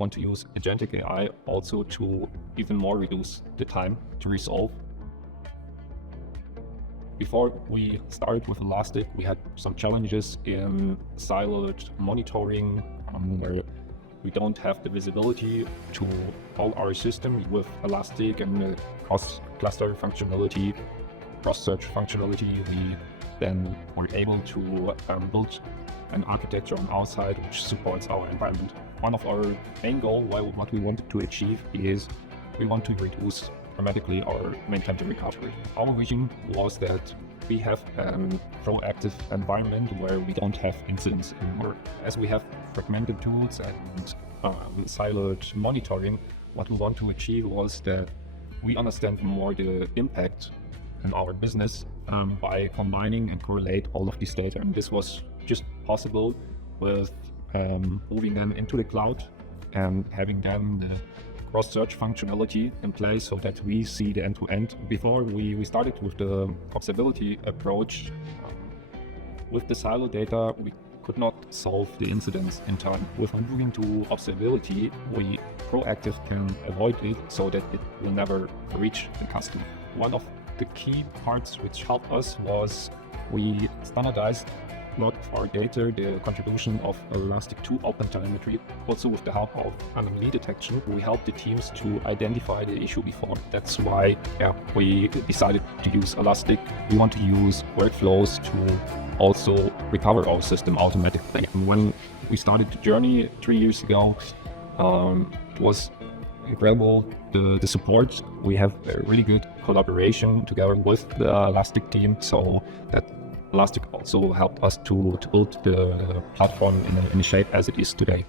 want to use agentic AI also to even more reduce the time to resolve. Before we started with Elastic, we had some challenges in siloed monitoring, where we don't have the visibility to all our system with Elastic and cross-cluster functionality, cross-search functionality. We then were able to build an architecture on our side which supports our environment. One of our main goals, what we wanted to achieve, is we want to reduce dramatically our main time to recovery. Our vision was that we have a proactive environment where we don't have incidents anymore. As we have fragmented tools and siloed monitoring, what we want to achieve was that we understand more the impact in our business by combining and correlate all of this data. And this was just possible with moving them into the cloud and having them the cross-search functionality in place so that we see the end-to-end. Before we started with the observability approach, with the silo data, we could not solve the incidents in time. With moving to observability, we proactive can avoid it so that it will never reach the customer. One of the key parts which helped us was we standardized a lot of our data, the contribution of Elastic to OpenTelemetry. Also with the help of anomaly detection, we helped the teams to identify the issue before. That's why we decided to use Elastic. We want to use workflows to also recover our system automatically. And when we started the journey 3 years ago, it was incredible, the support. We have a really good collaboration together with the Elastic team, so that Elastic also helped us to build the platform in a shape as it is today.